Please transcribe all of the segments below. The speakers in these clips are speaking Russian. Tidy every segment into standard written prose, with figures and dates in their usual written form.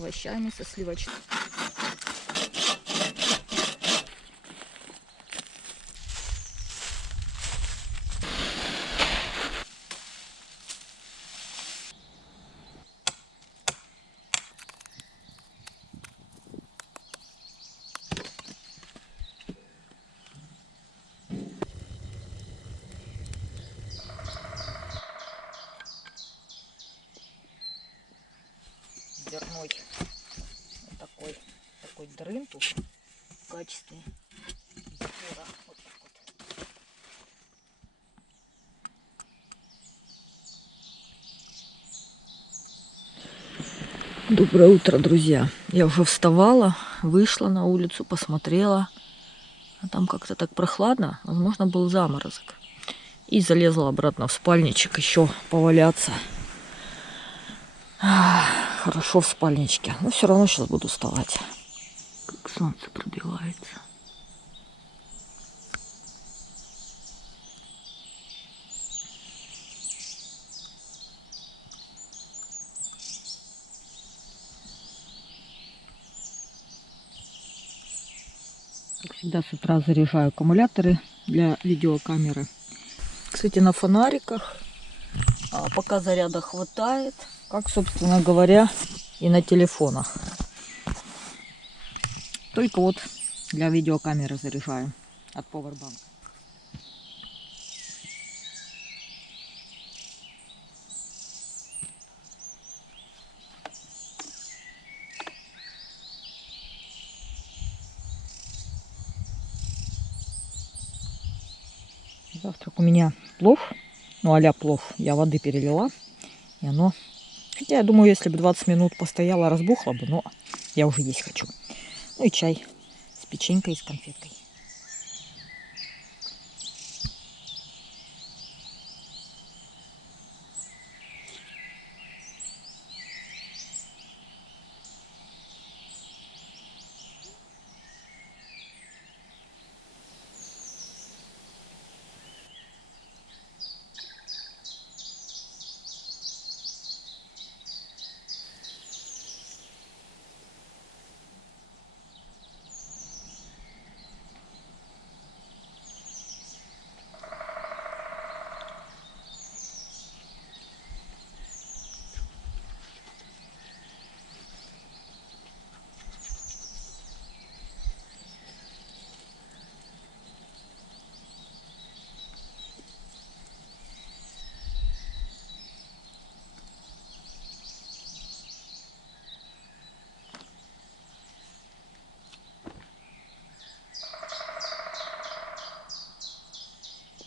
овощами, со сливочным. Зерной вот такой дрын тут в качестве сбора. Вот так вот. Доброе утро, друзья. Я уже вставала, вышла на улицу, посмотрела. А там как-то так прохладно. Возможно, был заморозок. И залезла обратно в спальничек еще поваляться. Хорошо в спальничке. Но все равно сейчас буду вставать. Как солнце пробивается. Как всегда, с утра заряжаю аккумуляторы для видеокамеры. Кстати, на фонариках пока заряда хватает, как, собственно говоря, и на телефонах. Только вот для видеокамеры заряжаю от Powerbank. Завтрак у меня плов, ну а-ля плов. Я воды перелила, и оно... Хотя я думаю, если бы 20 минут постояло, разбухло бы, но я уже есть хочу. Ну и чай с печенькой и с конфеткой.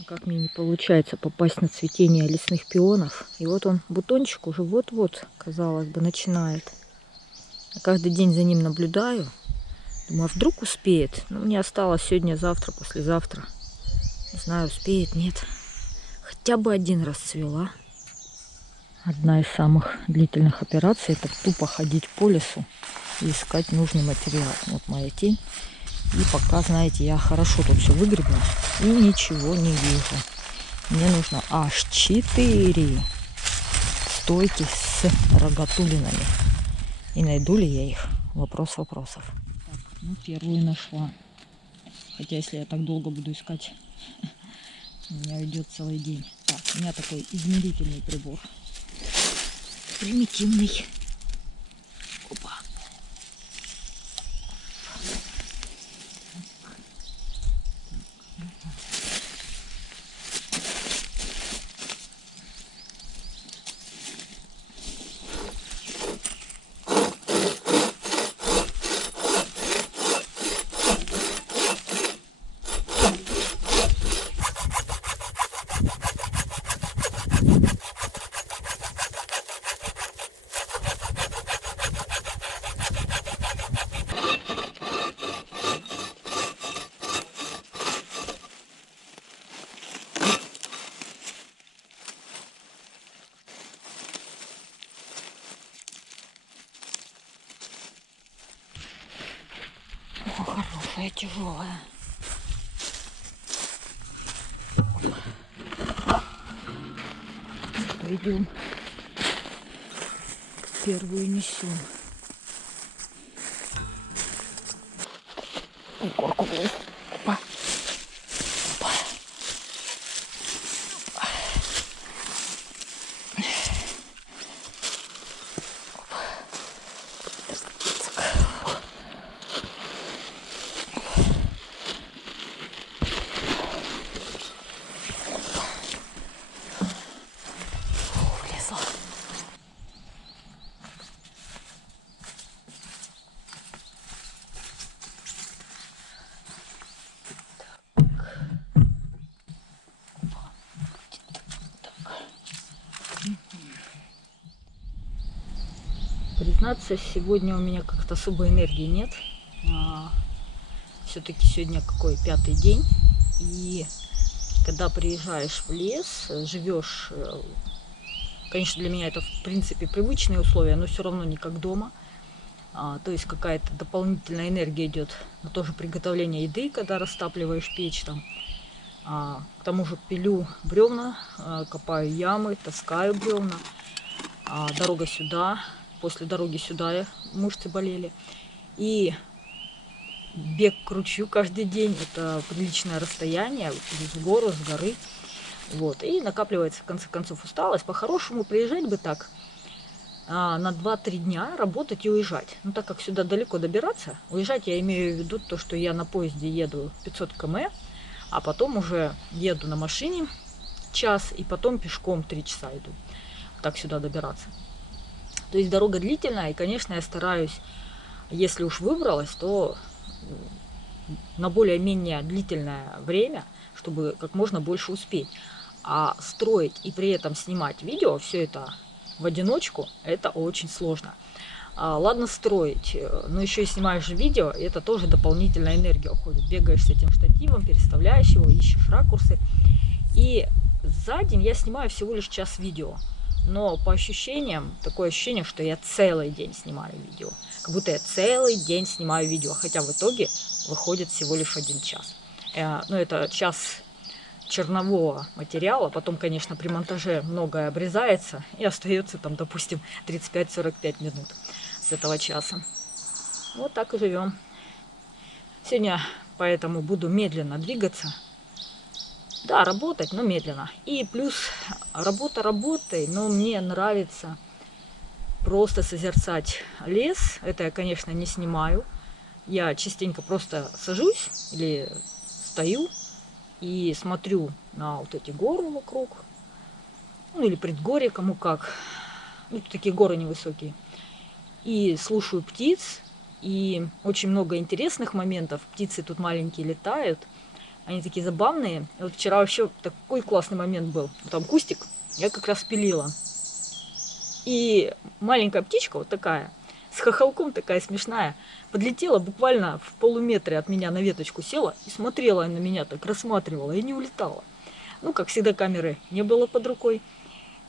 Как мне не получается попасть на цветение лесных пионов. И вот он, бутончик уже вот-вот, казалось бы, начинает. Я каждый день за ним наблюдаю. Думаю, а вдруг успеет? Ну, мне осталось сегодня, завтра, послезавтра. Не знаю, успеет, нет. Хотя бы один раз цвела. Одна из самых длительных операций — это тупо ходить по лесу и искать нужный материал. Вот моя тень. И пока, знаете, я хорошо тут все выгребла и ничего не вижу. Мне нужно аж 4 стойки с рогатулинами. И найду ли я их? Вопрос вопросов. Так, ну первую нашла. Хотя если я так долго буду искать, у меня уйдет целый день. Так, у меня такой измерительный прибор. Примитивный. Опа. Хорошая, тяжелая. Идем. Первую несем. В горку влез. Опа. Опа. Влезла. Признаться, сегодня у меня как-то особой энергии нет. Все-таки сегодня какой 5-й день. И когда приезжаешь в лес, живешь, конечно, для меня это в принципе привычные условия, но все равно не как дома. То есть какая-то дополнительная энергия идет на то же приготовление еды, когда растапливаешь печь там. К тому же пилю бревна, копаю ямы, таскаю бревна. Дорога сюда. После дороги сюда мышцы болели. И бег кручу каждый день. Это приличное расстояние. С горы, с горы. Вот. И накапливается, в конце концов, усталость. По-хорошему приезжать бы так на 2-3 дня, работать и уезжать. Но так как сюда далеко добираться, уезжать я имею в виду то, что я на поезде еду 500 км, а потом уже еду на машине час, и потом пешком 3 часа иду. Так сюда добираться. То есть дорога длительная, и, конечно, я стараюсь, если уж выбралась, то на более-менее длительное время, чтобы как можно больше успеть. А строить и при этом снимать видео, все это в одиночку, это очень сложно. Ладно строить, но еще и снимаешь видео, и это тоже дополнительная энергия уходит. Бегаешь с этим штативом, переставляешь его, ищешь ракурсы. И за день я снимаю всего лишь час видео. Но по ощущениям, такое ощущение, что я целый день снимаю видео. Как будто я целый день снимаю видео, хотя в итоге выходит всего лишь 1 час. Ну, это час чернового материала. Потом, конечно, при монтаже многое обрезается и остается там, допустим, 35-45 минут с этого часа. Вот так и живем. Сегодня поэтому буду медленно двигаться. Да, работать, но медленно. И плюс работа работой, но мне нравится просто созерцать лес. Это я, конечно, не снимаю. Я частенько просто сажусь или стою и смотрю на вот эти горы вокруг. Ну, или предгорье, кому как. Ну, такие горы невысокие. И слушаю птиц. И очень много интересных моментов. Птицы тут маленькие летают. Они такие забавные. И вот вчера вообще такой классный момент был. Там кустик, я как раз пилила. И маленькая птичка вот такая, с хохолком такая смешная, подлетела буквально в полуметре от меня на веточку, села и смотрела на меня, так рассматривала и не улетала. Ну, как всегда, камеры не было под рукой.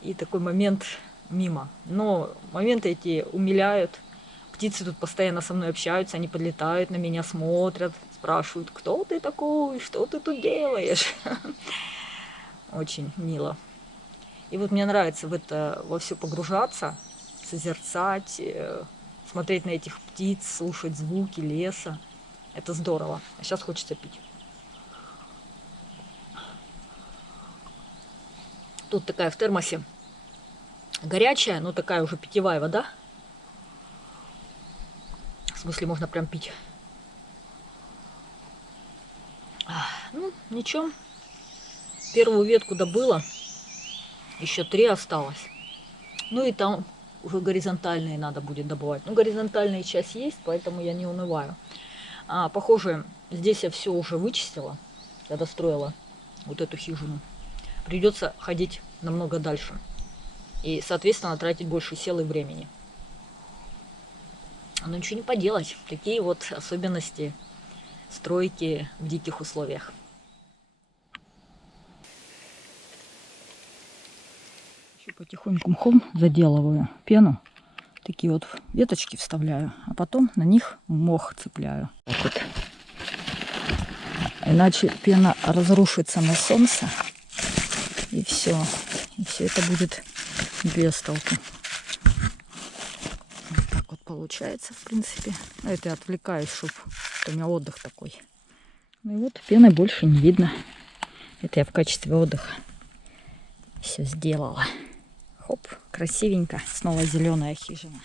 И такой момент мимо. Но моменты эти умиляют. Птицы тут постоянно со мной общаются, они подлетают на меня, смотрят, спрашивают, кто ты такой, что ты тут делаешь. Очень мило. И вот мне нравится в это во все погружаться, созерцать, смотреть на этих птиц, слушать звуки леса. Это здорово. А сейчас хочется пить. Тут такая в термосе горячая, но такая уже питьевая вода. В смысле, можно прям пить. Ну, ничего. Первую ветку добыла. Еще 3 осталось. Ну и там уже горизонтальные надо будет добывать. Ну, горизонтальные часть есть, поэтому я не унываю. Похоже, здесь я все уже вычистила, когда строила вот эту хижину. Придется ходить намного дальше. И, соответственно, тратить больше сил и времени. Но ничего не поделать. Такие вот особенности стройки в диких условиях. Еще потихоньку мхом заделываю пену. Такие вот веточки вставляю, а потом на них мох цепляю. Так вот. Иначе пена разрушится на солнце. И все. И все это будет без толку. Вот так вот получается, в принципе. Это я отвлекаюсь, чтобы что у меня отдых такой. Ну и вот пены больше не видно. Это я в качестве отдыха все сделала. Хоп, красивенько. Снова зеленая хижина.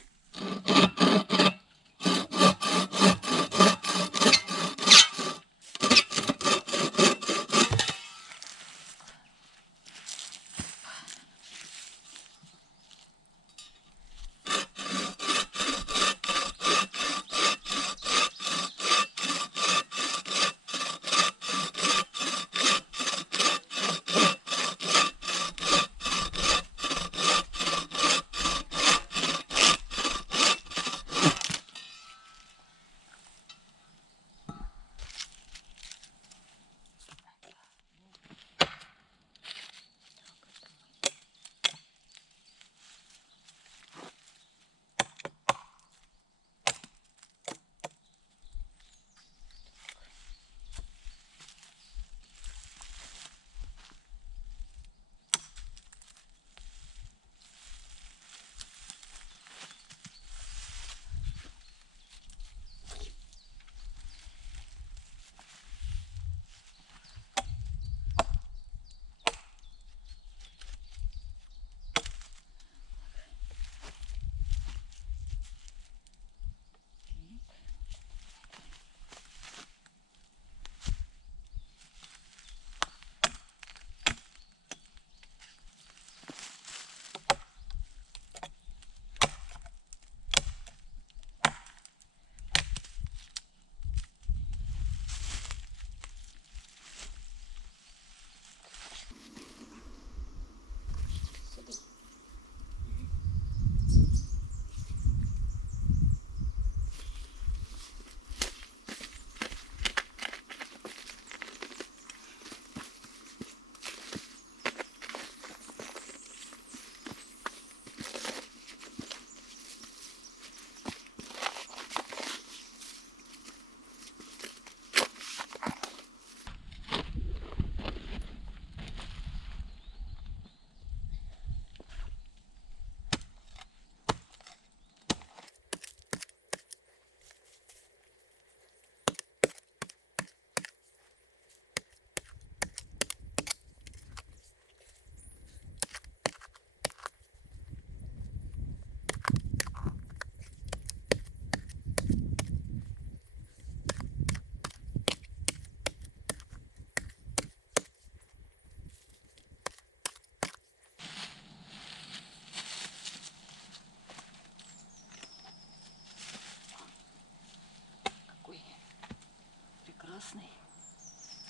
Прекрасный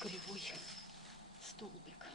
кривой столбик.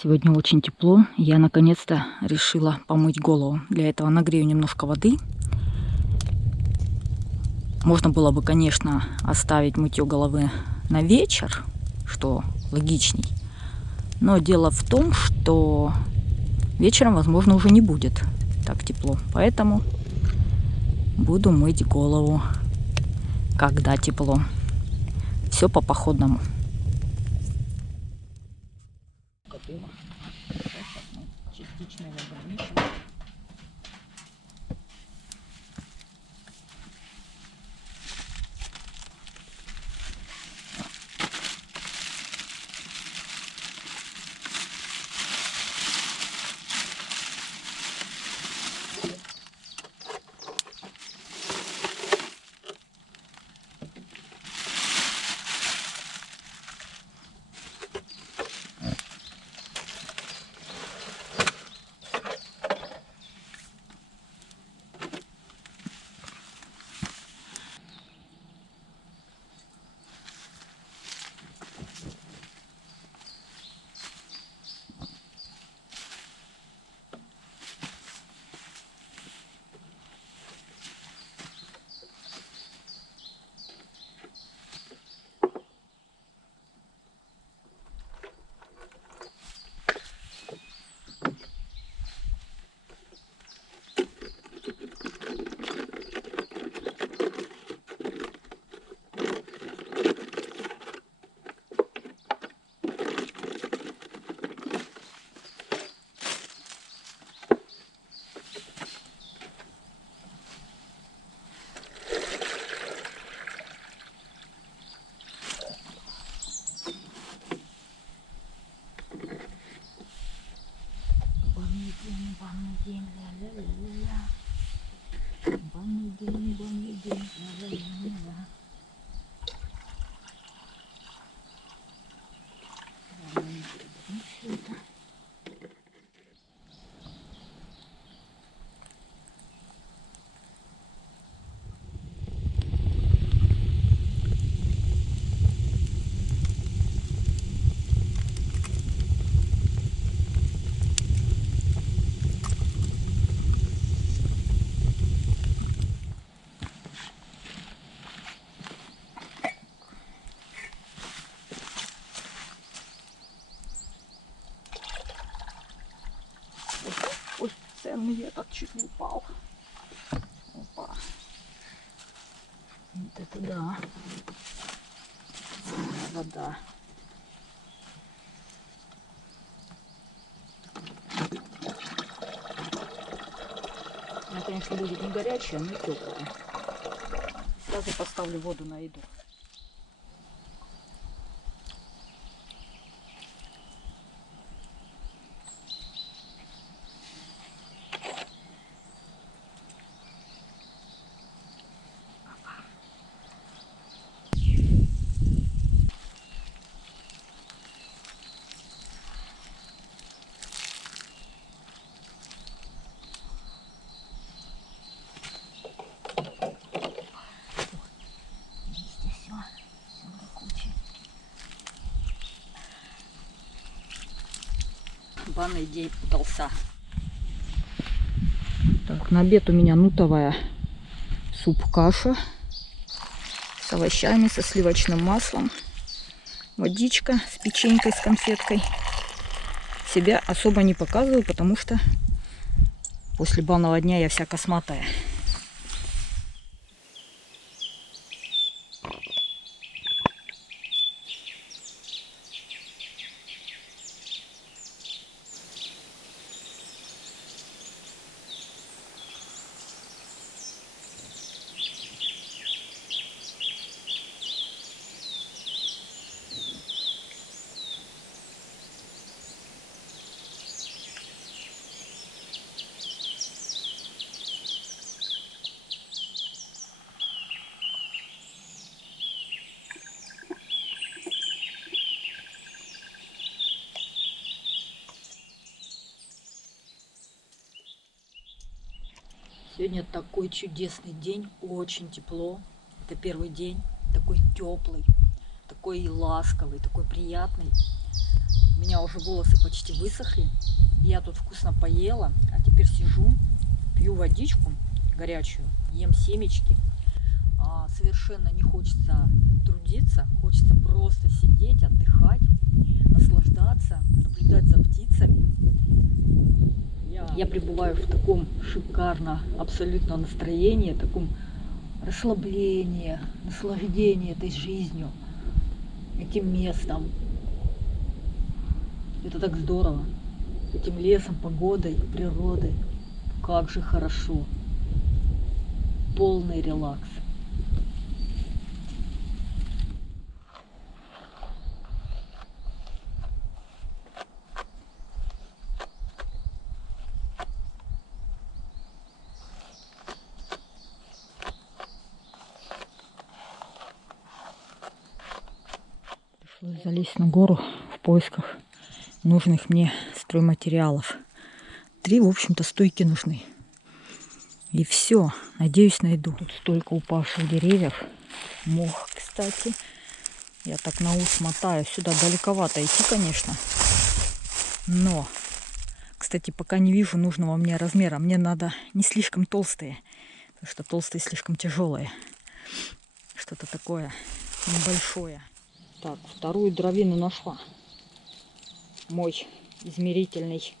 Сегодня очень тепло. Я наконец-то решила помыть голову. Для этого нагрею немножко воды. Можно было бы, конечно, оставить мытье головы на вечер, что логичней. Но дело в том, что вечером, возможно, уже не будет так тепло. Поэтому буду мыть голову, когда тепло. Все по походному. Ой, ценный этот чуть не упал. Опа. Вот это да. Вода. Она, конечно, будет не горячая, но теплая. Сразу поставлю воду на еду. Банный день удался. Так, на обед у меня нутовая суп-каша с овощами, со сливочным маслом, водичка с печенькой, с конфеткой. Себя особо не показываю, потому что после банного дня я вся косматая. Сегодня такой чудесный день, очень тепло. Это первый день, такой теплый, такой ласковый, такой приятный. У меня уже волосы почти высохли. Я тут вкусно поела, а теперь сижу, пью водичку горячую, ем семечки. Совершенно не хочется трудиться, хочется просто сидеть, отдыхать, наслаждаться, наблюдать за птицами. Я пребываю в таком шикарном абсолютно настроении, таком расслаблении, наслаждении этой жизнью, этим местом. Это так здорово. Этим лесом, погодой, природой. Как же хорошо. Полный релакс. Пришлось залезть на гору в поисках нужных мне стройматериалов. 3, в общем-то, стойки нужны. И все. Надеюсь, найду. Тут столько упавших деревьев. Мох, кстати. Я так на ус мотаю. Сюда далековато идти, конечно. Но, кстати, пока не вижу нужного мне размера. Мне надо не слишком толстые. Потому что толстые слишком тяжелые. Что-то такое небольшое. Так, вторую дровину нашла. Мой измерительный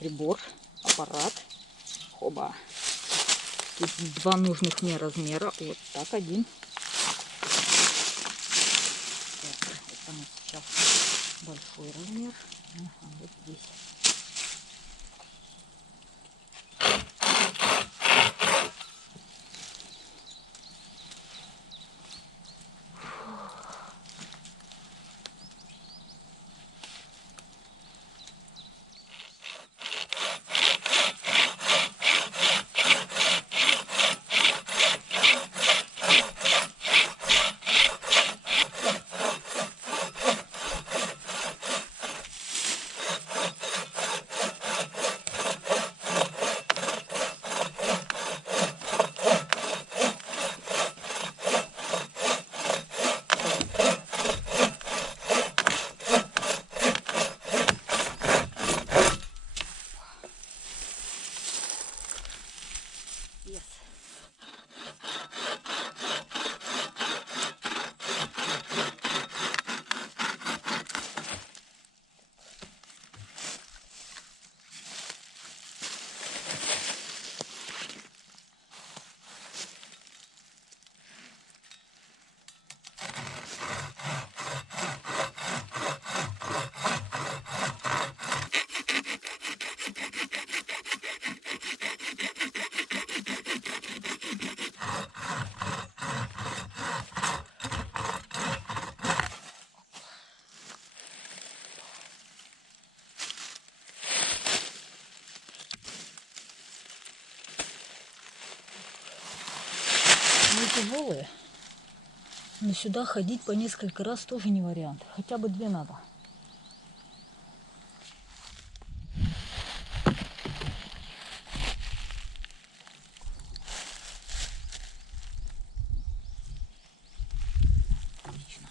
прибор, аппарат. Хоба. Тут 2 нужных мне размера. Вот так один. Так, это мы сейчас большой размер. Ага, вот здесь. Yes. Тяжелые, но сюда ходить по несколько раз тоже не вариант. Хотя бы 2 надо. Отлично.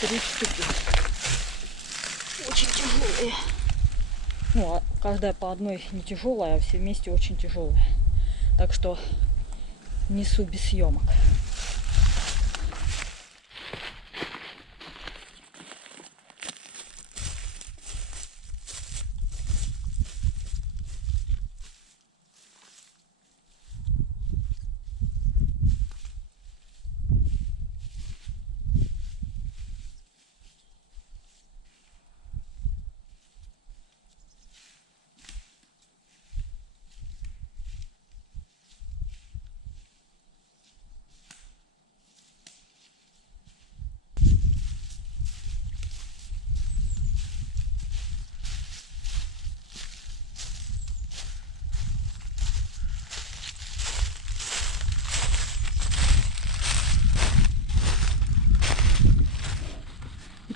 3 штуки. Очень тяжелые. Ну, а каждая по одной не тяжелая, а все вместе очень тяжелые. Так что несу без съемок.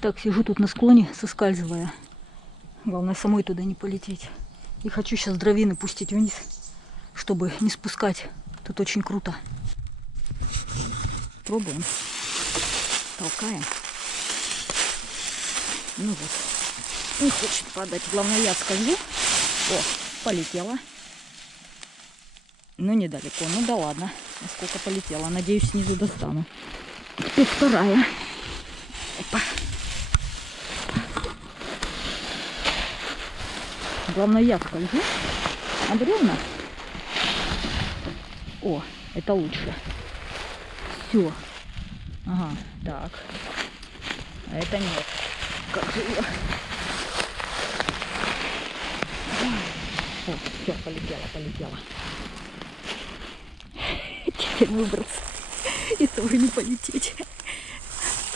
Так, сижу тут на склоне, соскальзывая. Главное, самой туда не полететь. И хочу сейчас дровины пустить вниз, чтобы не спускать. Тут очень круто. Пробуем. Толкаем. Ну вот. Не хочет падать. Главное, я скользю. О, полетела. Ну, недалеко. Ну да ладно. Насколько полетела. Надеюсь, снизу достану. И вторая. Опа. Главное, я скольжу. А бревна? О, это лучше. Все. Ага, так. А это нет. Как же я? О, все, полетела. Теперь выбраться. И тоже не полететь.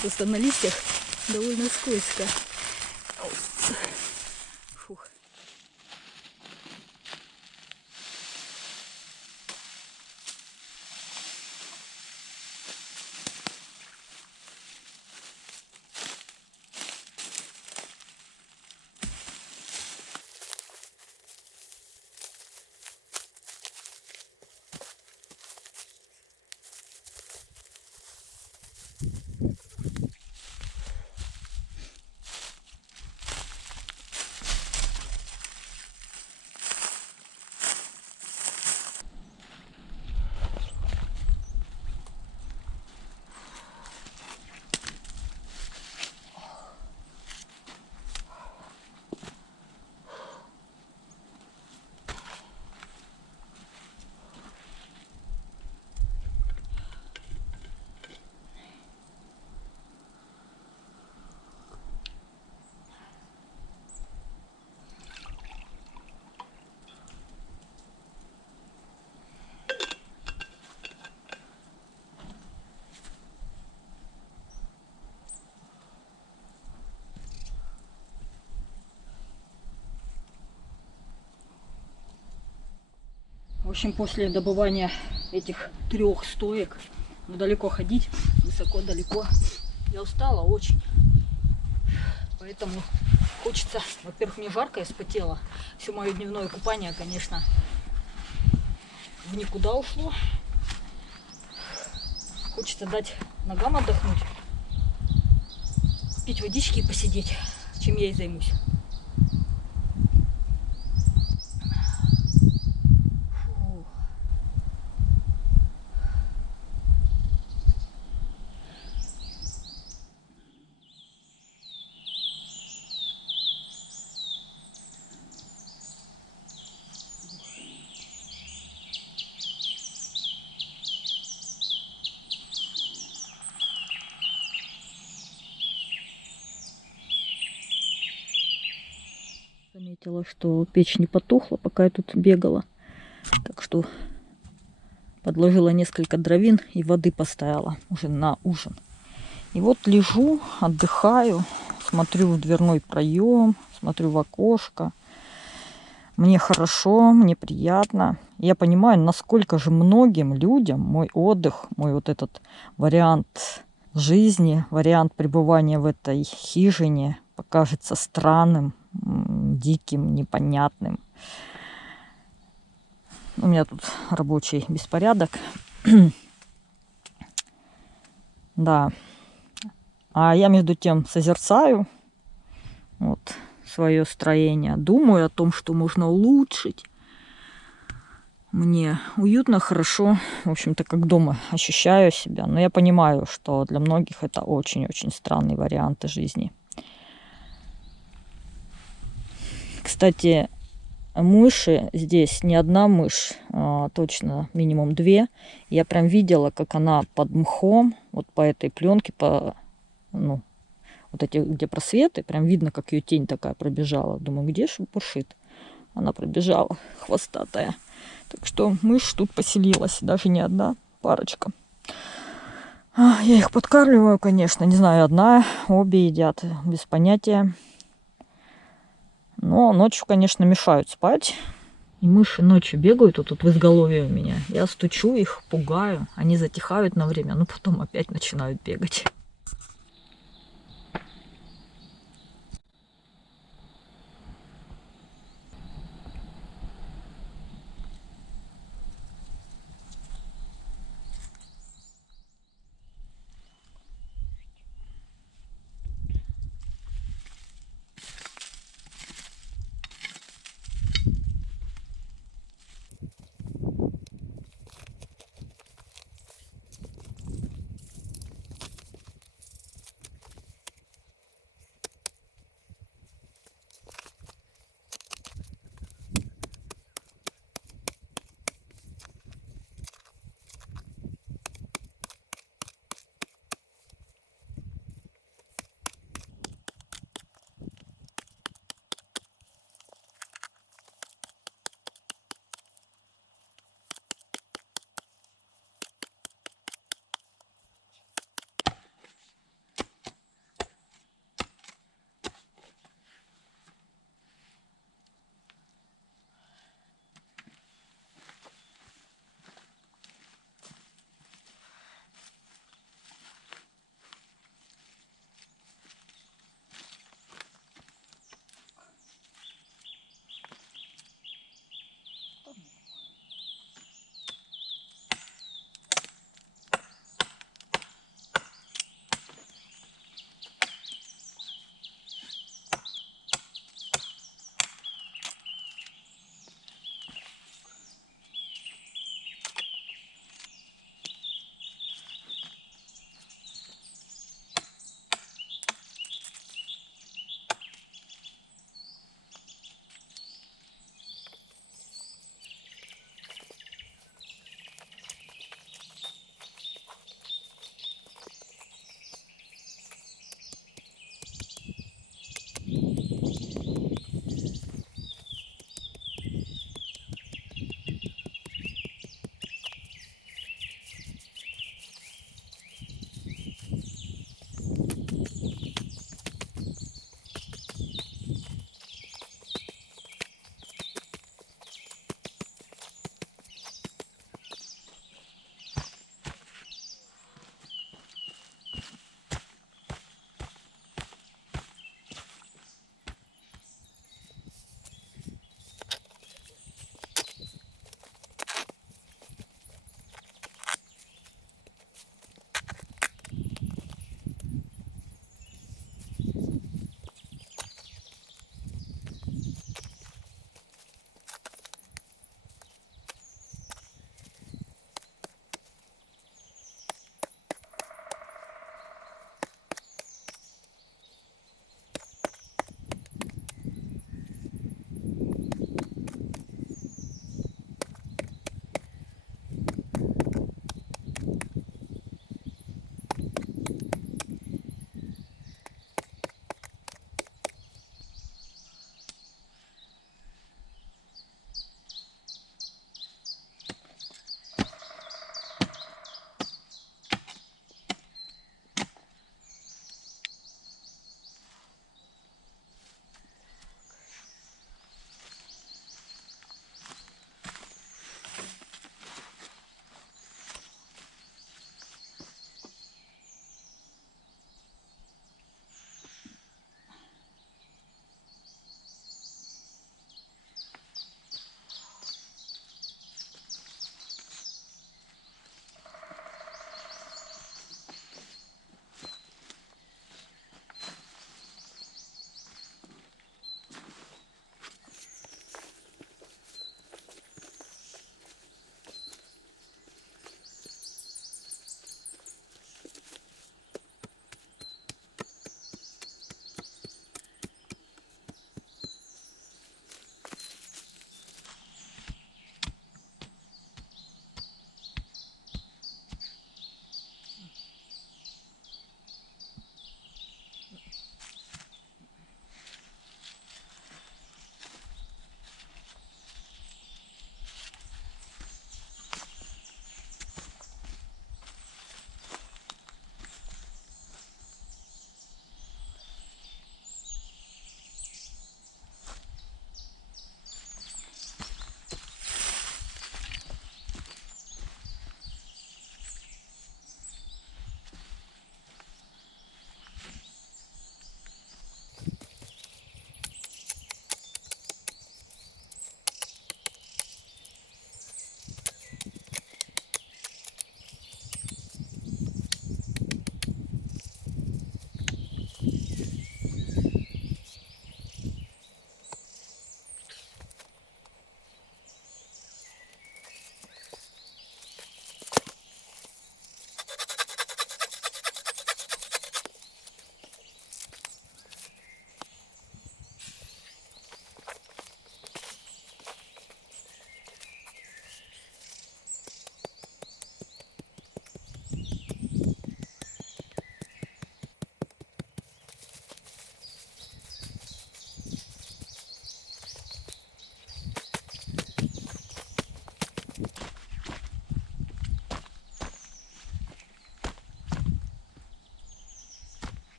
Просто на листьях довольно скользко. Фух. В общем, после добывания этих 3 стоек, далеко ходить, высоко, далеко, я устала очень. Поэтому хочется, во-первых, мне жарко, я вспотела. Все мое дневное купание, конечно, в никуда ушло. Хочется дать ногам отдохнуть, пить водички и посидеть, чем я и займусь. Заметила, что печь не потухла, пока я тут бегала. Так что подложила несколько дровин и воды поставила уже на ужин. И вот лежу, отдыхаю, смотрю в дверной проем, смотрю в окошко. Мне хорошо, мне приятно. Я понимаю, насколько же многим людям мой отдых, мой вот этот вариант жизни, вариант пребывания в этой хижине покажется странным, диким, непонятным. У меня тут рабочий беспорядок. Да. А я между тем созерцаю вот свое строение, думаю о том, что можно улучшить. Мне уютно, хорошо, в общем-то, как дома ощущаю себя. Но я понимаю, что для многих это очень-очень странный вариант жизни. Кстати, мыши здесь не одна мышь, точно минимум 2. Я прям видела, как она под мхом, вот по этой пленке, ну, вот эти, где просветы, прям видно, как ее тень такая пробежала. Думаю, где шуршит? Она пробежала, хвостатая. Так что мышь тут поселилась, даже не одна, парочка. Я их подкармливаю, конечно, не знаю, одна, обе едят, без понятия. Но ночью, конечно, мешают спать. И мыши ночью бегают вот тут в изголовье у меня. Я стучу их, пугаю. Они затихают на время, но потом опять начинают бегать.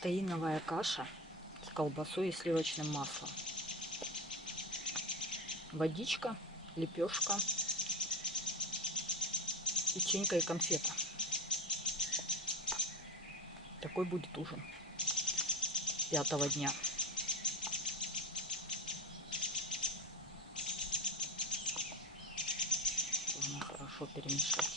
Протеиновая каша с колбасой и сливочным маслом. Водичка, лепешка, печенька и конфета. Такой будет ужин 5-го дня. Нужно хорошо перемешать.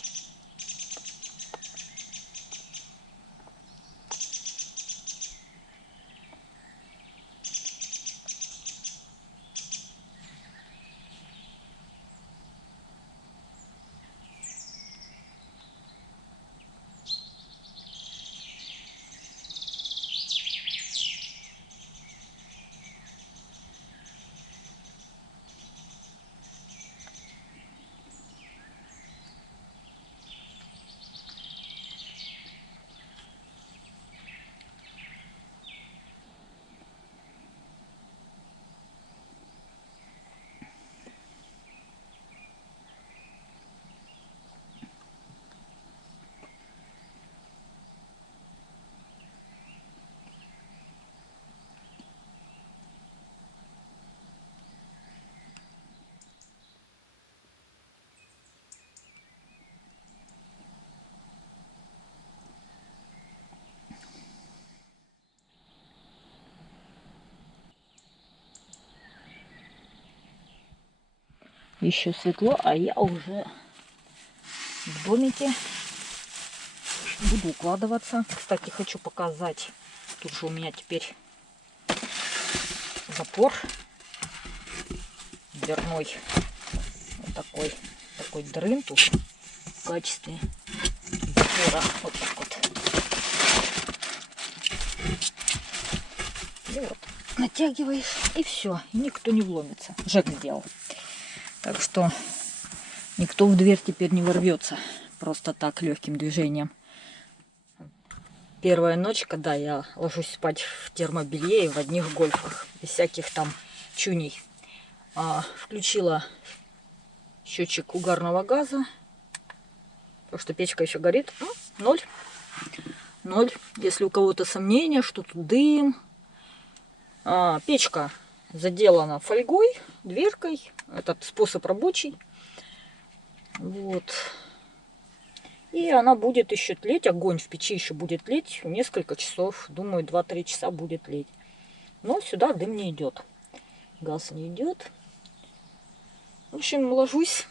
Еще светло, а я уже в домике. Буду укладываться. Кстати, хочу показать. Тут же у меня теперь запор дверной. Вот такой дрын тут в качестве запора. Вот так вот. И вот натягиваешь, и все. Никто не вломится. Жек сделал. Так что никто в дверь теперь не ворвется. Просто так, легким движением. Первая ночь, когда я ложусь спать в термобелье и в одних гольфах. Без всяких там чуней. Включила счетчик угарного газа. Потому что печка еще горит. 0. Если у кого-то сомнения, что тут дым. Печка заделана фольгой, дверкой. Этот способ рабочий. Вот. И она будет еще тлеть. Огонь в печи еще будет тлеть несколько часов. Думаю, 2-3 часа будет тлеть. Но сюда дым не идет. Газ не идет. В общем, ложусь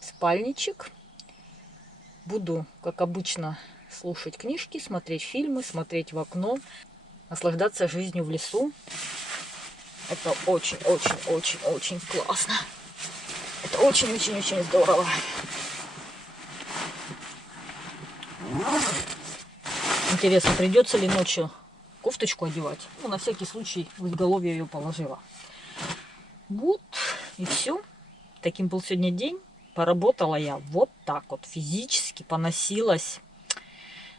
в спальничек. Буду, как обычно, слушать книжки, смотреть фильмы, смотреть в окно. Наслаждаться жизнью в лесу. Это очень классно. Это очень здорово. Интересно, придется ли ночью кофточку одевать? Ну, на всякий случай в изголовье ее положила. Вот, и все. Таким был сегодня день. Поработала я вот так вот, физически поносилась.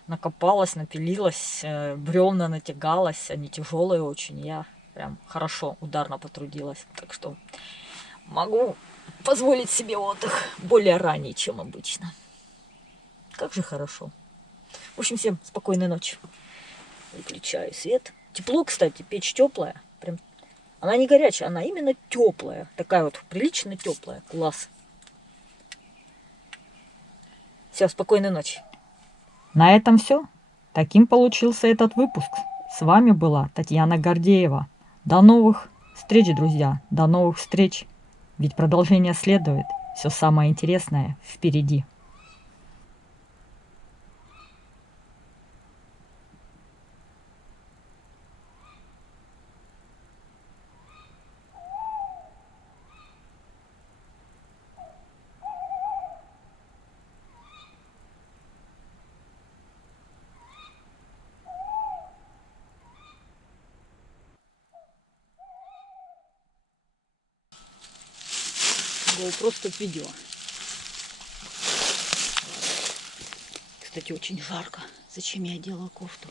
Накопалась, напилилась, бревна натягалась. Они тяжелые очень. Я прям хорошо, ударно потрудилась. Так что могу позволить себе отдых более ранний, чем обычно. Как же хорошо. В общем, всем спокойной ночи. Выключаю свет. Тепло, кстати, печь теплая. Прям. Она не горячая, она именно теплая. Такая вот прилично теплая. Класс. Все, спокойной ночи. На этом все. Таким получился этот выпуск. С вами была Татьяна Гордеева. До новых встреч, друзья. До новых встреч. Ведь продолжение следует. Все самое интересное впереди. Просто в видео. Кстати, очень жарко. Зачем я одела кофту?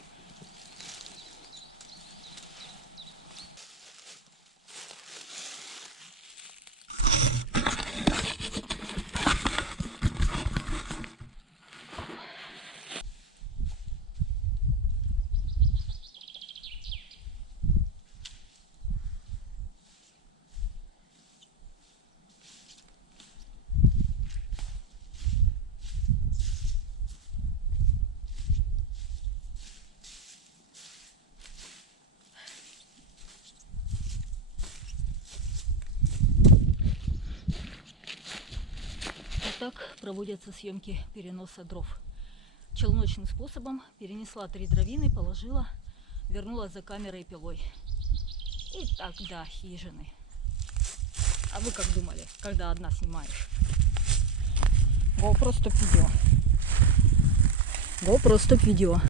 так проводятся съемки переноса дров. Челночным способом перенесла 3 дровины, положила, вернула за камерой пилой. И так до хижины. А вы как думали, когда одна снимаешь? GoPro стоп видео. GoPro стоп видео.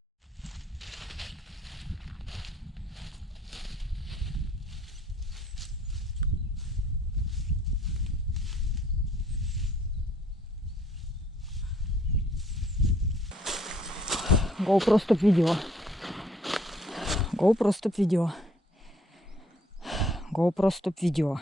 GoPro стоп видео. GoPro стоп видео. GoPro стоп видео.